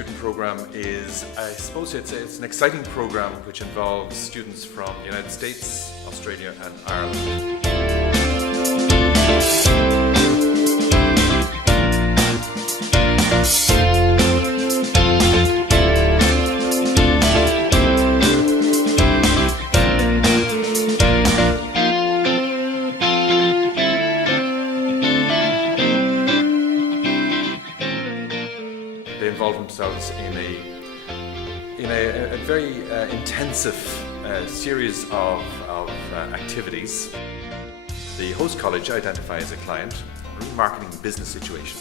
student program is, I suppose it's an exciting program which involves students from the United States, Australia and Ireland. They involve themselves in a very intensive series of activities. The host college identifies a client, a marketing business situation,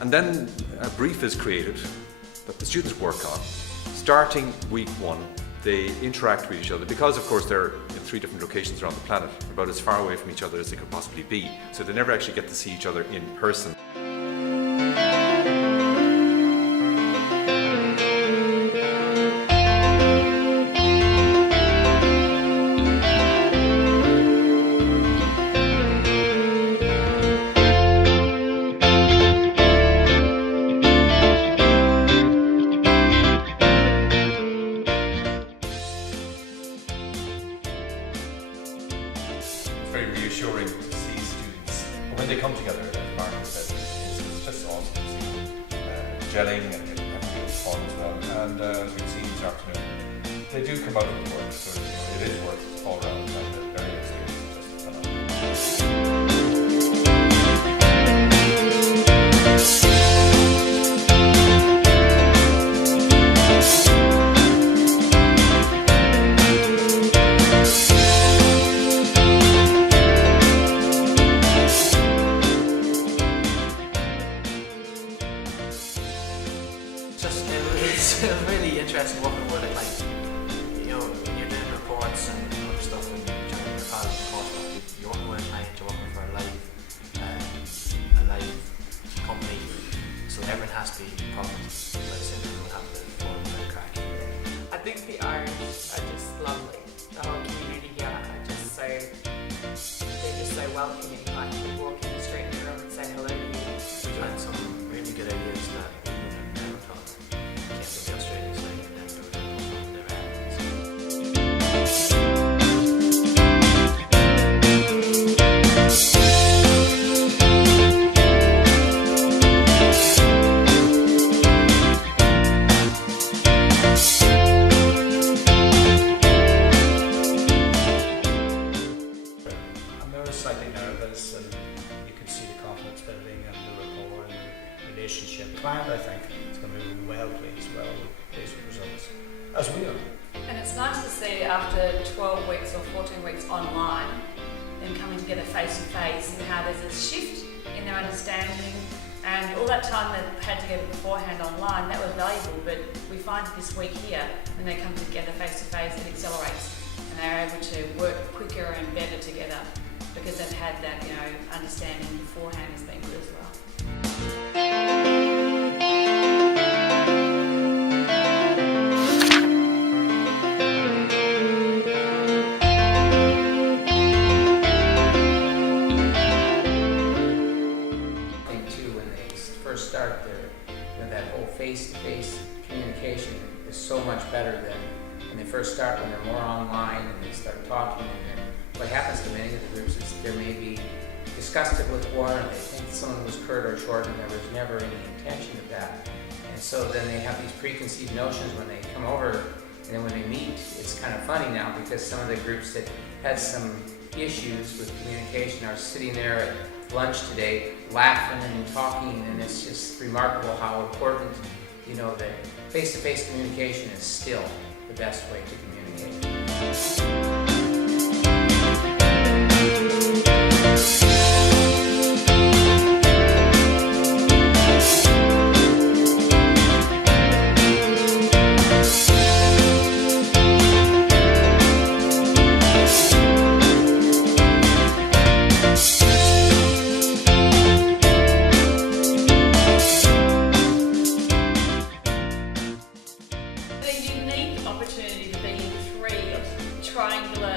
and then a brief is created that the students work on. Starting week one, they interact with each other because, of course, they're in 3 different locations around the planet, about as far away from each other as they could possibly be, so they never actually get to see each other in person. Very reassuring to see students when they come together at Martin said it's just awesome to see them gelling and having fun as well. And as we've seen this afternoon, they do come out of the work, so it is worth all around and the learning experience is just phenomenal. It's really interesting working with it, like, you know, when you're doing reports and other stuff and during your college course, you're working with a client, you're working for a live company, so everything has to be perfect. But as soon as we have the fun and crack. I think the Irish are just lovely. The whole community here are just so, they're just so welcoming. Like, you walk in the street and everyone would say hello to you. We've had some really good ideas that we would have never thought came from the Australian side and then we would have never happened. I was slightly nervous, and you can see the confidence building and the rapport and the relationship. The client, I think, is going to be well pleased with results, as we are. And it's nice to see after 12 weeks or 14 weeks online, them coming together face to face and how there's a shift in their understanding, and all that time they've had together beforehand online, that was valuable, but we find this week here, when they come together face to face, it accelerates and they're able to work quicker and better together because they've had that, you know, understanding beforehand has been good as well. First start there, you know, that whole face-to-face communication is so much better than when they first start, when they're more online and they start talking. And then what happens to many of the groups is there may be disgusted with one, or they think someone was curt or short, and there was never any intention of that. And so then they have these preconceived notions when they come over, and then when they meet, it's kind of funny now because some of the groups that had some issues with communication are sitting there at lunch today laughing and talking, and it's just remarkable how important, you know, that face-to-face communication is still the best way to communicate. Opportunity to be in 3 triangular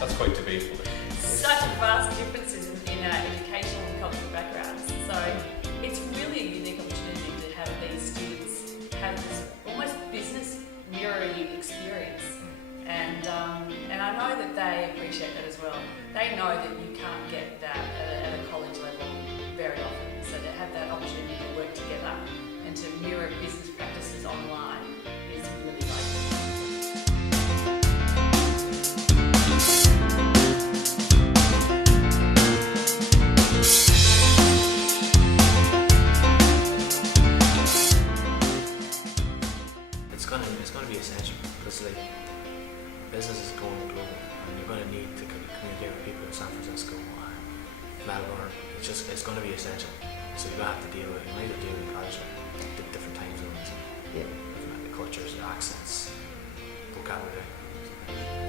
That's quite debatable. Such vast differences in our educational and cultural backgrounds. So it's really a unique opportunity to have these students have this almost business mirroring experience. And I know that they appreciate that as well. They know that you can't get that at a college level very often. So to have that opportunity to work together and to mirror business practices online is really valuable. It's gonna be essential because like business is going global and you're gonna need to communicate with people in San Francisco and Melbourne. It's gonna be essential. So you have to deal with culture, different time zones, different cultures, accents, vocabulary.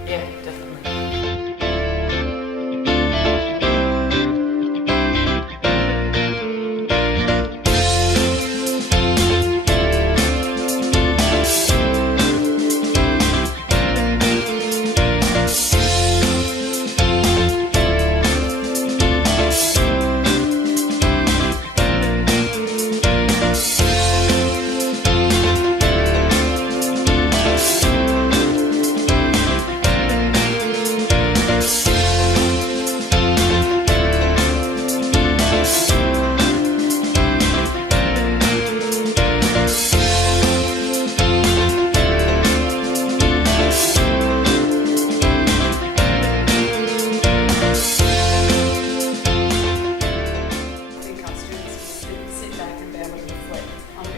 Yeah, definitely.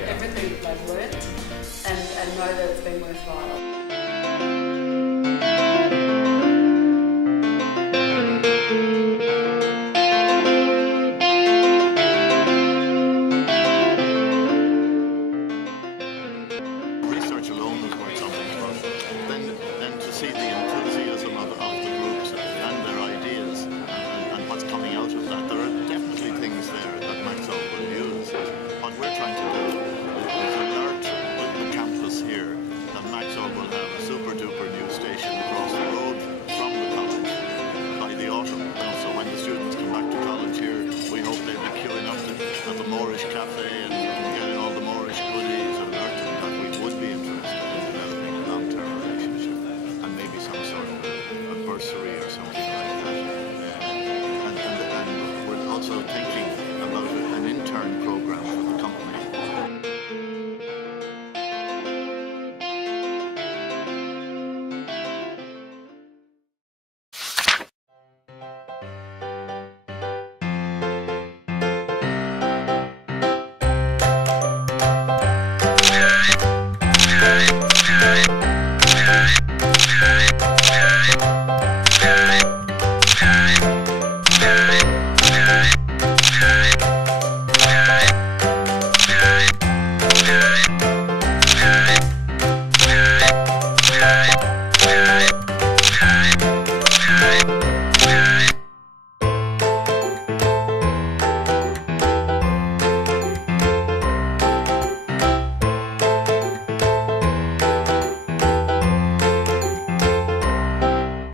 Everything they've learnt and know that it's been worthwhile.